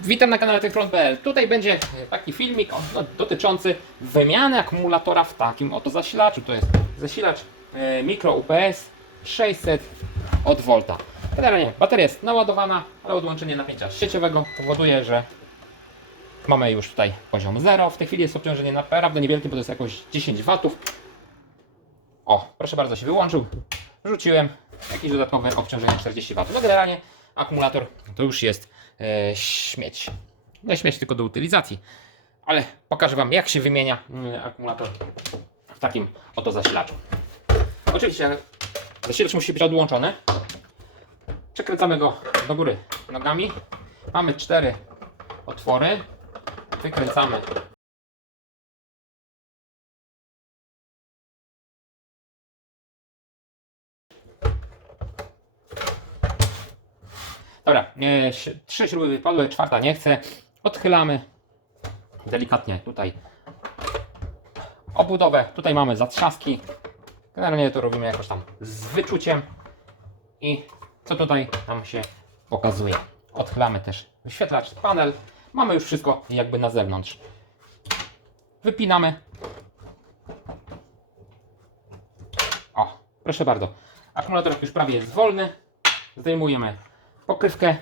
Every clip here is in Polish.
Witam na kanale TechFront.pl. Tutaj będzie taki filmik no, dotyczący wymiany akumulatora w takim oto zasilaczu. To jest zasilacz e, mikro UPS 600 od volta. Generalnie bateria jest naładowana, ale odłączenie napięcia sieciowego powoduje, że mamy już tutaj poziom 0. W tej chwili jest obciążenie naprawdę niewielkie, bo to jest jakoś 10 watów. O, proszę bardzo, się wyłączył. Rzuciłem jakieś dodatkowe obciążenie 40 W. No generalnie akumulator to już jest śmieć. No śmieć tylko do utylizacji. Ale pokażę Wam jak się wymienia mm, akumulator w takim oto zasilaczu. Oczywiście zasilacz musi być odłączony. Przekręcamy go do góry nogami. Mamy cztery otwory. Wykręcamy Dobra, e, trzy śruby wypadły, czwarta nie chce. Odchylamy delikatnie tutaj obudowę. Tutaj mamy zatrzaski. Generalnie to robimy jakoś tam z wyczuciem. I co tutaj nam się pokazuje? Odchylamy też wyświetlacz, panel. Mamy już wszystko jakby na zewnątrz. Wypinamy. O, proszę bardzo. Akumulator już prawie jest wolny. Zdejmujemy pokrywkę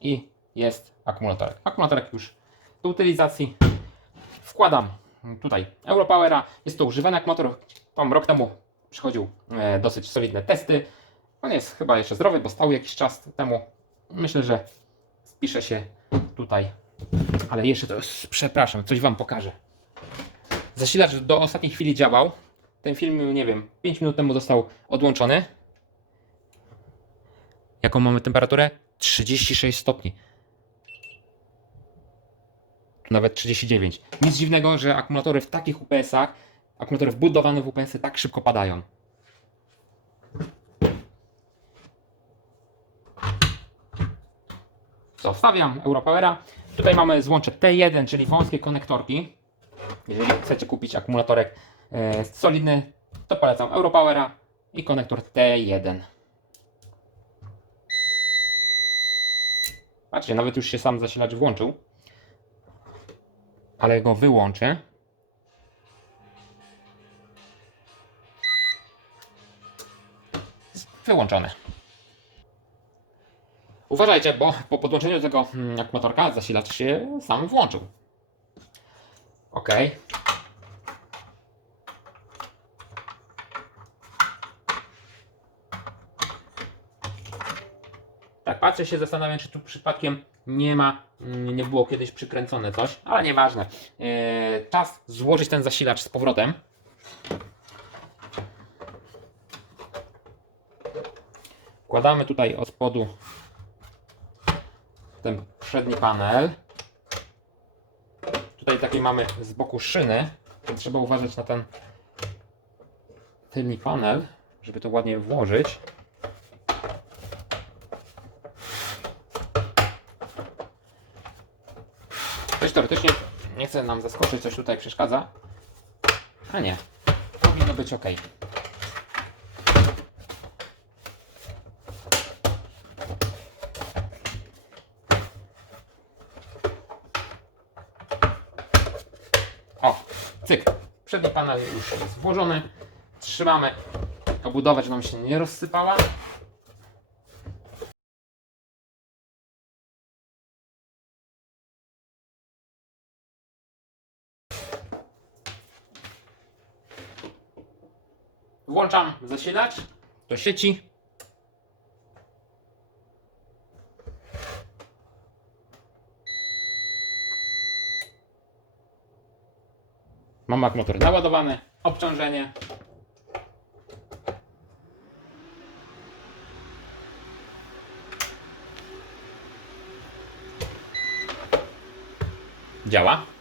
i jest akumulatorek. Akumulatorek już do utylizacji. Wkładam tutaj Europowera. Jest to używany akumulator. Tam rok temu przychodził e, dosyć solidne testy. On jest chyba jeszcze zdrowy, bo stał jakiś czas temu. Myślę, że spisze się tutaj. Ale jeszcze to jest, przepraszam, coś Wam pokażę. Zasilacz do ostatniej chwili działał. Ten film, nie wiem, 5 minut temu został odłączony. Jaką mamy temperaturę? 36 stopni. Nawet 39. Nic dziwnego, że akumulatory w takich UPS-ach, akumulatory wbudowane w UPS-y tak szybko padają. Co, wstawiam Europowera. Tutaj mamy złącze T1, czyli wąskie konektorki. Jeżeli chcecie kupić akumulatorek e, solidny, to polecam Europowera i konektor T1. Patrzcie, nawet już się sam zasilacz włączył. Ale go wyłączę. Jest Wyłączony. Uważajcie, bo po podłączeniu tego mm, akumulatorka zasilacz się sam włączył. Ok. Tak, patrzę się, zastanawiam, czy tu przypadkiem nie ma, mm, nie było kiedyś przykręcone coś, ale nieważne. Eee, czas złożyć ten zasilacz z powrotem. Wkładamy tutaj od spodu ten przedni panel. Tutaj takie mamy z boku szyny. Trzeba uważać na ten tylny panel, żeby to ładnie włożyć. Coś teoretycznie nie chce nam zaskoczyć, coś tutaj przeszkadza. A nie, powinno być ok. O, cyk. Przedni panel już jest włożony. Trzymamy obudowę, żeby nam się nie rozsypała. Włączam zasilacz do sieci. Mam akumulator naładowany, obciążenie. Działa.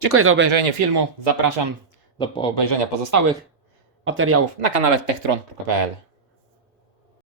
Dziękuję za obejrzenie filmu. Zapraszam do obejrzenia pozostałych materiałów na kanale techtron.pl.